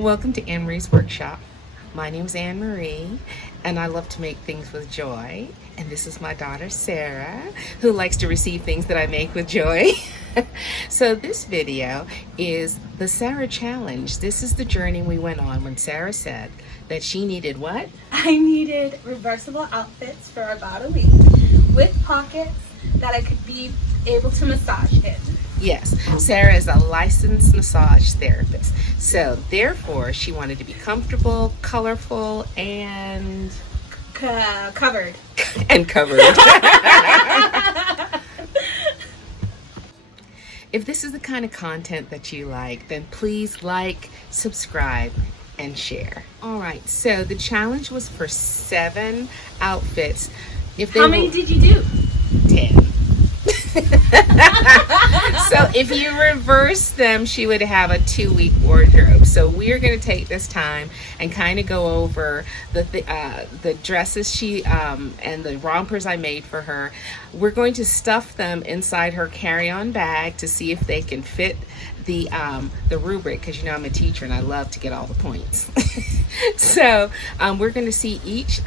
Welcome to Anmaree's Workshop. My name's Anne-Marie, and I love to make things with joy. And this is my daughter, Sarah, who likes to receive things that I make with joy. So this video is the Sarah Challenge. This is the journey we went on when Sarah said that she needed what? I needed reversible outfits for about a week with pockets that I could be able to massage in. Yes, Sarah is a licensed massage therapist. So therefore, she wanted to be comfortable, colorful, and covered. And covered. If this is the kind of content that you like, then please like, subscribe, and share. All right, so the challenge was for 7 outfits. How many did you do? 10. So if you reverse them, she would have a 2-week wardrobe. So we're going to take this time and kind of go over the dresses she and the rompers I made for her. We're going to stuff them inside her carry-on bag to see if they can fit the rubric, because you know I'm a teacher and I love to get all the points. So we're going to see each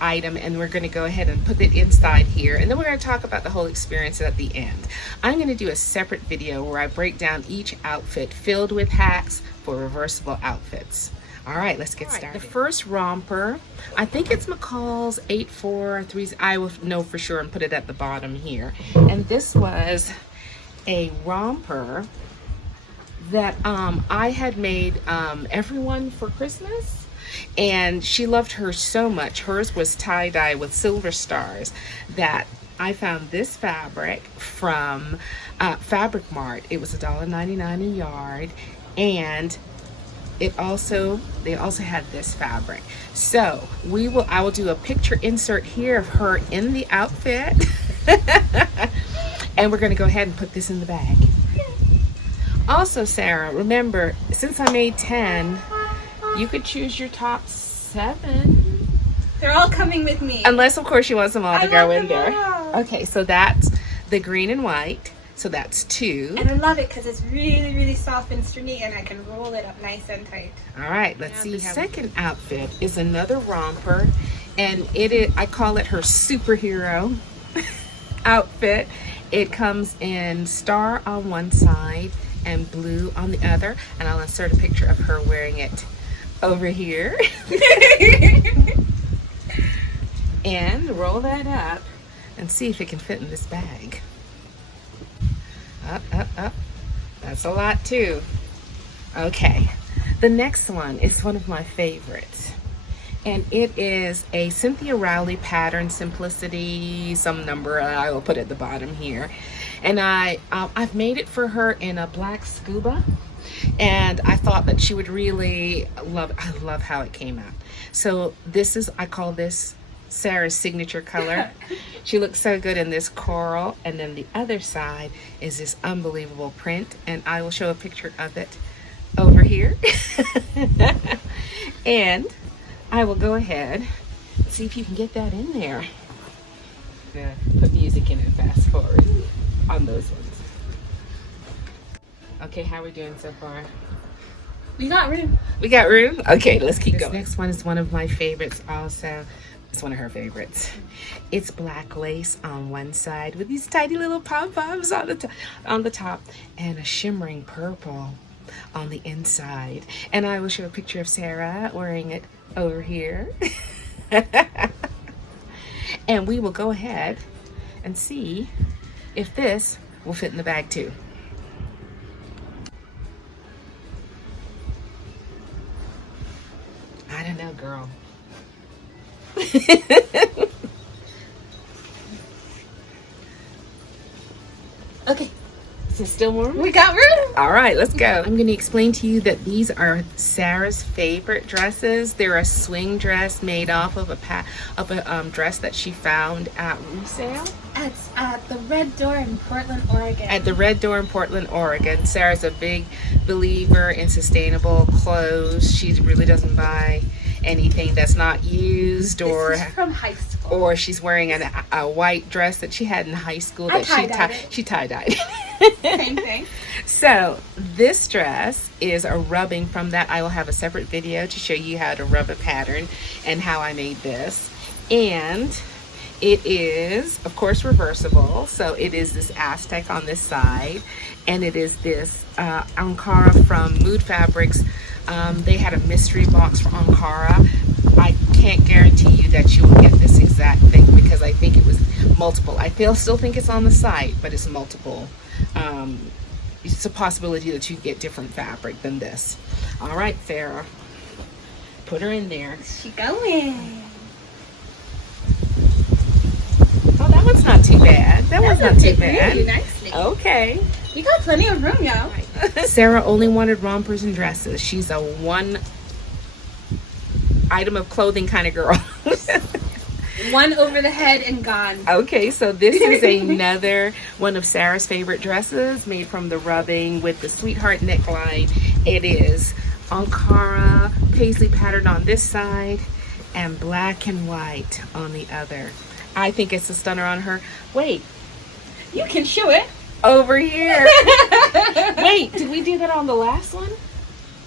item, and we're going to go ahead and put it inside here, and then we're going to talk about the whole experience at the end. I'm going to do a separate video where I break down each outfit filled with hacks for reversible outfits. All right, let's get started. The first romper, I think it's McCall's 843. I will know for sure and put it at the bottom here. And this was a romper that I had made everyone for Christmas. And she loved hers so much. Hers was tie-dye with silver stars, that I found this fabric from Fabric Mart. It was $1.99 a yard, and they also had this fabric. So I will do a picture insert here of her in the outfit. And we're going to go ahead and put this in the bag. Also, Sarah, remember, since I made 10, you could choose your top 7. They're all coming with me. Unless, of course, you want them all to go in there. All. Okay, so that's the green and white. So that's 2. And I love it because it's really, really soft and stringy, and I can roll it up nice and tight. All right, let's see. The second outfit is another romper, and I call it her superhero outfit. It comes in star on one side and blue on the other, and I'll insert a picture of her wearing it over here. And roll that up and see if it can fit in this bag. Up. That's a lot too. Okay, the next one is one of my favorites, and it is a Cynthia Rowley pattern, Simplicity, some number I will put at the bottom here. And I've made it for her in a black scuba, and I thought that she would really love it. I love how it came out. So I call this Sarah's signature color. She looks so good in this coral, and then the other side is this unbelievable print, and I will show a picture of it over here. And I will go ahead and see if you can get that in there. Put music in and fast forward on those ones. Okay, how are we doing so far? We got room. We got room? Okay, let's keep going. This next one is one of my favorites also. It's one of her favorites. It's black lace on one side with these tiny little pom-poms on the top, and a shimmering purple on the inside. And I will show a picture of Sarah wearing it over here. And we will go ahead and see if this will fit in the bag too. I don't know, girl. Okay, is it still warm? We got room. All right, let's go. I'm going to explain to you that these are Sarah's favorite dresses. They're a swing dress made off of a dress that she found at resale. It's at the Red Door in Portland, Oregon. At the Red Door in Portland, Oregon. Sarah's a big believer in sustainable clothes. She really doesn't buy anything that's not used, or this is from high school. Or she's wearing a white dress that she had in high school that she tie-dyed. Same thing. So this dress is a rubbing from that. I will have a separate video to show you how to rub a pattern and how I made this. And it is, of course, reversible. So it is this Aztec on this side, and it is this Ankara from Pingsfabrics. They had a mystery box for Ankara. I can't guarantee you that you will get this exact thing because I think it was multiple. I still think it's on the site, but it's multiple. It's a possibility that you get different fabric than this. All right, Farrah, put her in there. She going. Oh, that one's not too bad. That one's not too bad. Really nicely. Okay. You got plenty of room, y'all. Sarah only wanted rompers and dresses. She's a one item of clothing kind of girl. One over the head and gone. Okay, so this is another one of Sarah's favorite dresses, made from the rubbing with the sweetheart neckline. It is Ankara paisley pattern on this side and black and white on the other. I think it's a stunner on her. Wait, You can show it. over here. Wait, did we do that on the last one?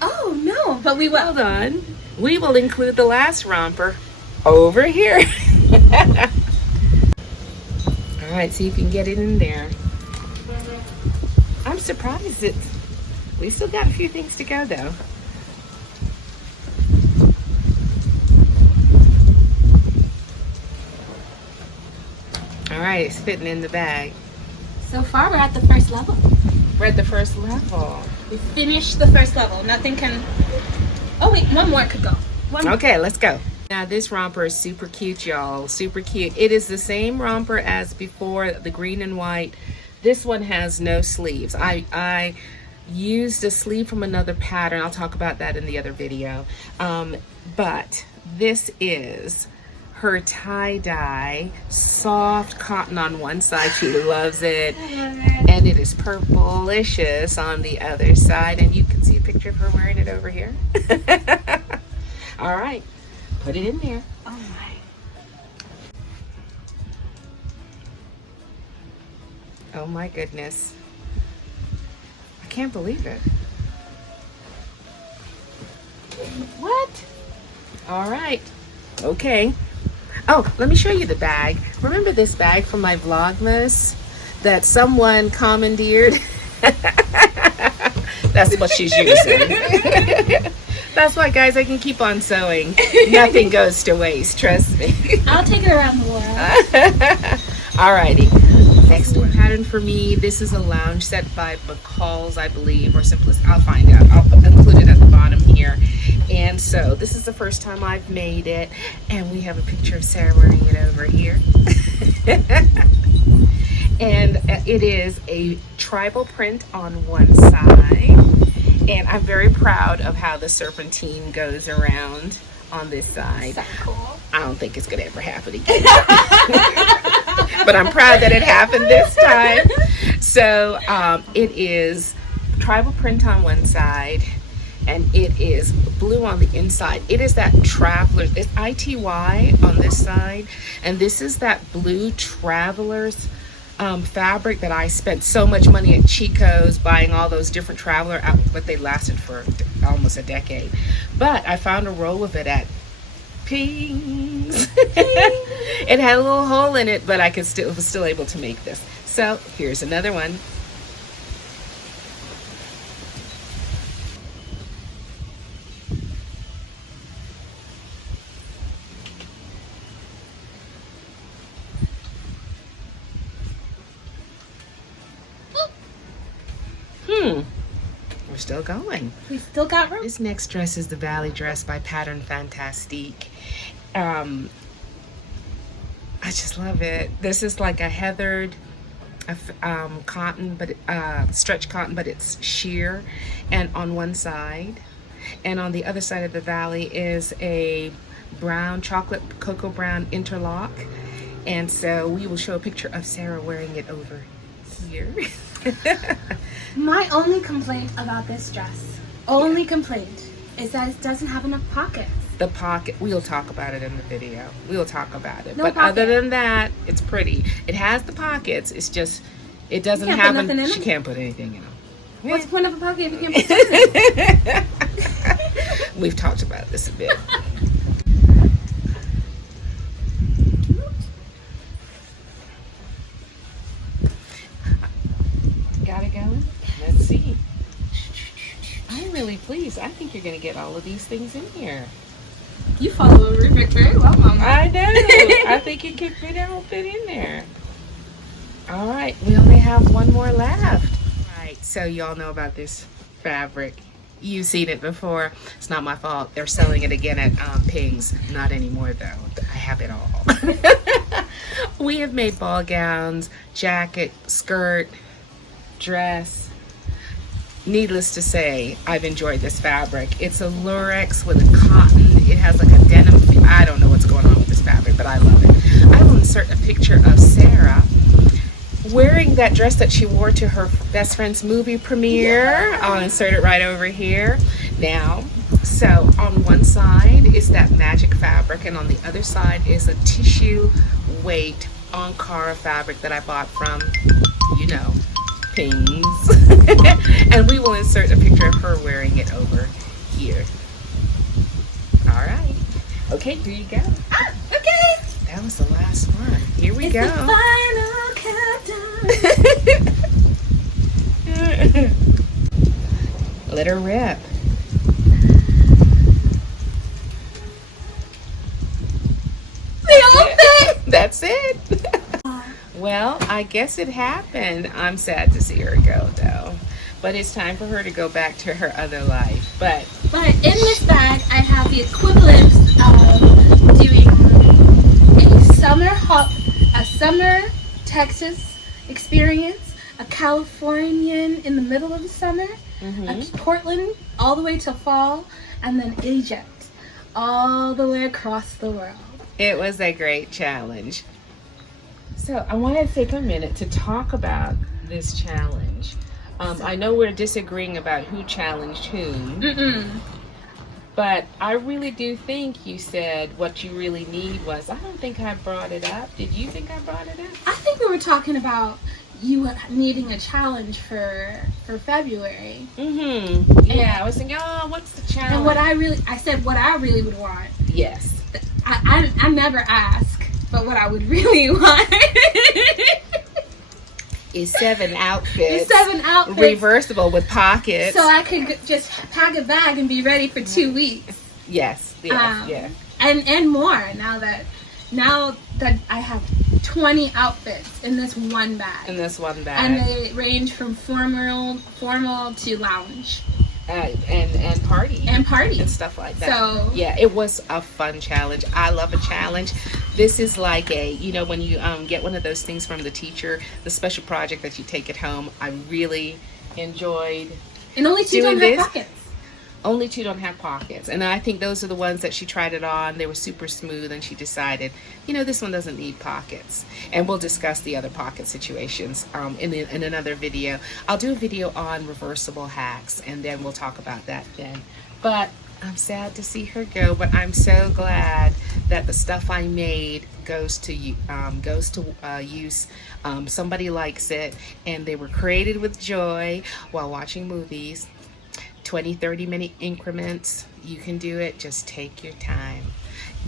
Oh, no, but we will. Hold on. We will include the last romper over here. All right, so you can get it in there. I'm surprised we still got a few things to go though. All right, it's fitting in the bag. So far, we're at the first level. We're at the first level. We finished the first level. Nothing can... Oh, wait, one more could go. One more. Okay, let's go. Now this romper is super cute, y'all. Super cute. It is the same romper as before, the green and white. This one has no sleeves. I used a sleeve from another pattern. I'll talk about that in the other video. But this is her tie-dye, soft cotton on one side. She loves it. And it is purplicious on the other side. And you can see a picture of her wearing it over here. All right. Put it in there. Oh, my. Oh my goodness. I can't believe it. What? All right. Okay. Oh, let me show you the bag. Remember this bag from my Vlogmas that someone commandeered? That's what she's using. That's why, guys, I can keep on sewing. Nothing goes to waste, trust me. I'll take it around the world. Alrighty. Next one pattern for me. This is a lounge set by McCall's, I believe, or Simplest. I'll find out. I'll include it at the bottom here. And so this is the first time I've made it, and we have a picture of Sarah wearing it over here. And it is a tribal print on one side, and I'm very proud of how the serpentine goes around on this side. So cool. I don't think it's gonna ever happen again. But I'm proud that it happened this time. So it is tribal print on one side, and it is blue on the inside. It is that traveler, it's ITY on this side, and this is that blue traveler's fabric that I spent so much money at Chico's buying all those different traveler, but they lasted for almost a decade. But I found a roll of it at Pings. It had a little hole in it, but I was still able to make this. So here's another one. We're still going. We still got room. This next dress is the Valley dress by Pattern Fantastique. I just love it. This is like a heathered cotton, but stretch cotton, but it's sheer, and on one side, and on the other side of the Valley is a brown, chocolate cocoa brown interlock. And so we will show a picture of Sarah wearing it over here. My only complaint about this dress, is that it doesn't have enough pockets. The pocket, we'll talk about it in the video. We'll talk about it. No but pocket. Other than that, it's pretty. It has the pockets. It's just, it doesn't You can't have, put nothing in she it? can't put anything in them. What's the point of a pocket if you can't put stuff in? We've talked about this a bit. Got it going? Let's see. I'm really pleased. I think you're going to get all of these things in here. You follow a rubric very well, Mama. I know. I think it could fit in there. All right. We only have one more left. All right. So y'all know about this fabric. You've seen it before. It's not my fault. They're selling it again at Pings. Not anymore, though. I have it all. We have made ball gowns, jacket, skirt, dress. Needless to say, I've enjoyed this fabric. It's a lurex with a cotton. It has like a denim. I don't know what's going on with this fabric, but I love it. I will insert a picture of Sarah wearing that dress that she wore to her best friend's movie premiere. I'll insert it right over here. Now, so on one side is that magic fabric, and on the other side is a tissue weight Ankara fabric that I bought from, you know, Pings. And we will insert a picture of her wearing it over here. All right. Okay, here you go. Okay. That was the last one. Here we It's go. the final countdown. Let her rip. That's it. Well, I guess it happened. I'm sad to see her go, though. But it's time for her to go back to her other life. But in this bag, I have the equivalent of doing a summer Texas experience, a Californian in the middle of the summer, a Portland all the way to fall, and then Egypt all the way across the world. it was a great challenge. So I want to take a minute to talk about this challenge. I know we're disagreeing about who challenged whom. But I really do think you said what you really need was, I don't think I brought it up. Did you think I brought it up? I think we were talking about you needing a challenge for February. Yeah, I was thinking, oh, what's the challenge? And I said what I really would want. Yes. I never ask, but what I would really want is 7 outfits. Reversible with pockets. So I could just pack a bag and be ready for 2 weeks. Yes. Yeah. And more now that I have 20 outfits in this one bag. And they range from formal to lounge. And party. And stuff like that. So yeah, it was a fun challenge. I love a challenge. This is like when you get one of those things from the teacher, the special project that you take at home. I really enjoyed and only 2 don't have pockets. Only 2 don't have pockets. And I think those are the ones that she tried it on. They were super smooth, and she decided, this one doesn't need pockets. And we'll discuss the other pocket situations in another video. I'll do a video on reversible hacks, and then we'll talk about that then. But I'm sad to see her go, but I'm so glad that the stuff I made goes to use. Somebody likes it, and they were created with joy while watching movies. 20-30 minute increments. You can do it. Just take your time.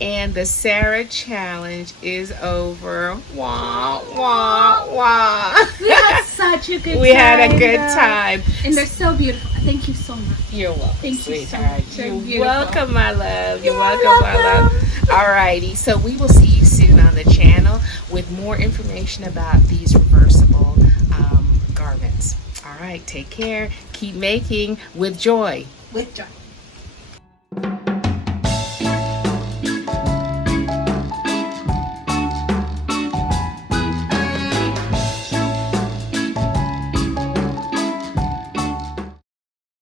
And the Sarah challenge is over. Wah, wah, wah. We had such a good time. We had a good time. And they're so beautiful. Thank you so much. You're welcome. Thank you so much. You're welcome, my love. You're welcome, my love. Alrighty. So we will see you soon on the channel with more information about these reversible garments. All right, take care. Keep making with joy. With joy.